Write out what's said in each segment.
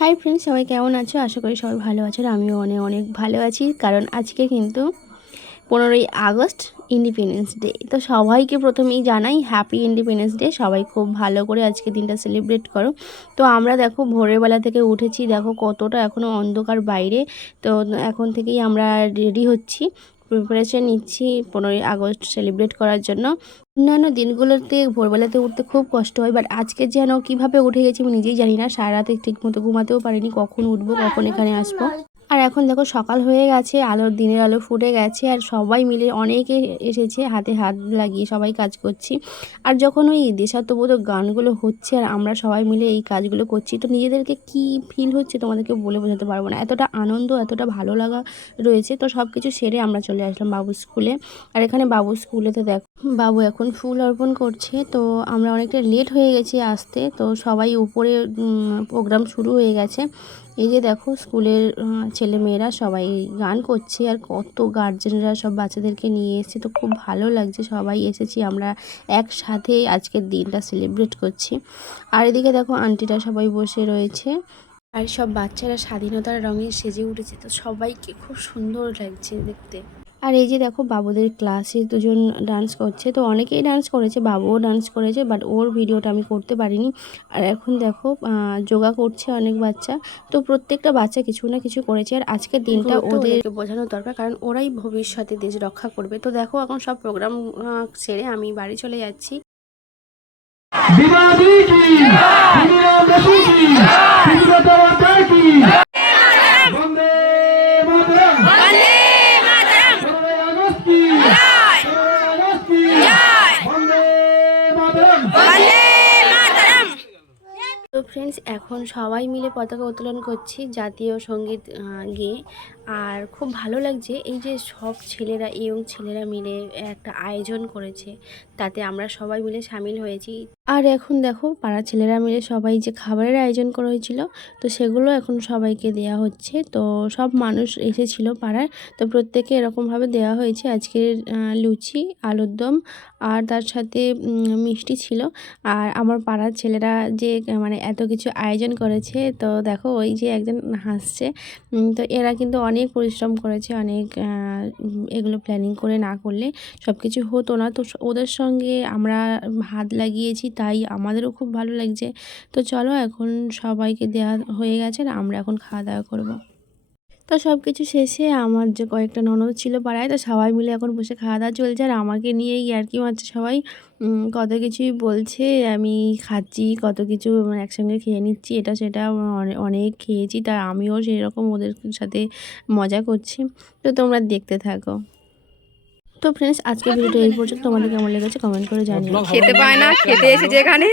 Hi friends, সবাই কেমন আছো? আশা করি সবাই ভালো আছো। আর আমিও অনেক অনেক ভালো আছি, কারণ আজকে কিন্তু 15ই আগস্ট, ইন্ডিপেন্ডেন্স ডে। তো সবাইকে প্রথমেই জানাই হ্যাপি ইন্ডিপেন্ডেন্স ডে। সবাই খুব ভালো করে আজকে দিনটা সেলিব্রেট করো। তো আমরা দেখো ভোরের বেলা থেকে উঠেছি, দেখো কতটা এখনও অন্ধকার বাইরে। তো এখন থেকেই আমরা রেডি হচ্ছি, প্রিপারেশন নিচ্ছি 15ই আগস্ট সেলিব্রেট করার জন্য। অন্যান্য দিনগুলোতে ভোরবেলাতে উঠতে খুব কষ্ট হয়, বাট আজকে যেন কীভাবে উঠে গেছি আমি নিজেই জানি না। সারা রাতে ঠিকমতো ঘুমাতেও পারিনি, কখন উঠবো কখন এখানে আসবো। আর এখন দেখো সকাল হয়ে গেছে, দিনের আলো ফুটে গেছে, আর সবাই মিলে অনেকে এসেছে, হাতে হাত লাগিয়ে সবাই কাজ করছি। আর যখন ওই দেশাত্মবোধক গানগুলো হচ্ছে আর আমরা সবাই মিলে এই কাজগুলো করছি, তো নিজেদেরকে কি ফিল হচ্ছে তোমাদেরকে বলে বোঝাতে পারবো না। এতটা আনন্দ, এতটা ভালো লাগা রয়েছে। তো সব কিছু সেরে আমরা চলে আসলাম বাবুর স্কুলে। আর এখানে বাবুর স্কুলেতে দেখো বাবু এখন ফুল অর্পণ করছে। তো আমরা অনেকটা লেট হয়ে গেছি আসতে, তো সবাই উপরে প্রোগ্রাম শুরু হয়ে গেছে। এই যে দেখো স্কুলের ছেলে মেয়েরা সবাই গান করছে, আর কত গার্জেনরা সব বাচ্চাদেরকে নিয়ে এসেছে। তো খুব ভালো লাগছে, সবাই এসেছি আমরা একসাথে আজকের দিনটা সেলিব্রেট করছি। আর এদিকে দেখো আন্টিরা সবাই বসে রয়েছে, আর সব বাচ্চারা স্বাধীনতার রঙে সেজে উঠেছে। তো সবাইকে খুব সুন্দর লাগছে দেখতে। আর এই যে দেখো বাবুদের ক্লাসে দুজন ডান্স করছে, তো অনেকেই ডান্স করেছে, বাবুও ডান্স করেছে, বাট ওর ভিডিওটা আমি করতে পারিনি। আর এখন দেখো যোগা করছে অনেক বাচ্চা। তো প্রত্যেকটা বাচ্চা কিছু না কিছু করেছে, আর আজকের দিনটা ওদেরকে বোঝানো দরকার, কারণ ওরাই ভবিষ্যতে দেশ রক্ষা করবে। তো দেখো এখন সব প্রোগ্রাম ছেড়ে আমি বাড়ি চলে যাচ্ছি। তো ফ্রেন্ডস, এখন সবাই মিলে পতাকা উত্তোলন করছি জাতীয় সঙ্গীত গেয়ে। আর খুব ভালো লাগছে, এই যে সব ছেলেরা ইয়ং ছেলেরা মিলে একটা আয়োজন করেছে, তাতে আমরা সবাই মিলে সামিল হয়েছি। আর এখন দেখো পাড়ার ছেলেরা মিলে সবাই যে খাবারের আয়োজন করা হয়েছিল, তো সেগুলো এখন সবাইকে দেয়া হচ্ছে। তো সব মানুষ এসেছিল পাড়ার, তো প্রত্যেকে এরকমভাবে দেওয়া হয়েছে। আজকের লুচি, আলুর দম, আর তার সাথে মিষ্টি ছিল। আর আমার পাড়ার ছেলেরা যে মানে এত কিছু আয়োজন করেছে, তো দেখো ওই যে একজন হাসছে। তো এরা কিন্তু অনেক পরিশ্রম করেছে, অনেক এগুলো প্ল্যানিং করে না করলে সব কিছু হতো না। তো ওদের সঙ্গে আমরা হাত লাগিয়েছি, তাই আমাদেরও খুব ভালো লাগছে। তো চলো এখন সবাইকে দেওয়া হয়ে গেছে, আর আমরা এখন খাওয়া দাওয়া করবো। তো সব কিছু শেষে আমার যে কয়েকটা ননদ ছিল পাড়ায়, তো সবাই মিলে এখন বসে খাওয়া দাওয়া চলছে, আর আমাকে নিয়েই ইয়ার্কি মারছে সবাই। কত কিছুই বলছে, আমি খাচ্ছি কত কিছু, মানে একসঙ্গে খেয়ে নিচ্ছি এটা সেটা, অনেক খেয়েছি। তা আমিও সেই রকম ওদের সাথে মজা করছি। তো তোমরা দেখতে থাকো। তো ফ্রেন্ডস, আজকে ভিডিওটা এই পর্যন্ত। তোমাদের কেমন লেগেছে কমেন্ট করে জানিও। খেতে পায় না, খেতে এসেছে এখানে।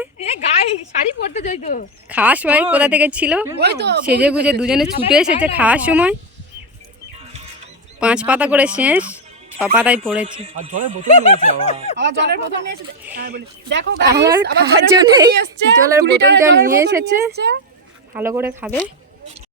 খাওয়ার সময় কোথা থেকে ছিল, সেজে গুজে দুজনে ছুটে এসেছে খাওয়ার সময়। 5 পাতা করে শেষ, 6 পাতায় পড়েছে। জলের বোতলটা নিয়ে এসেছে, ভালো করে খাবে।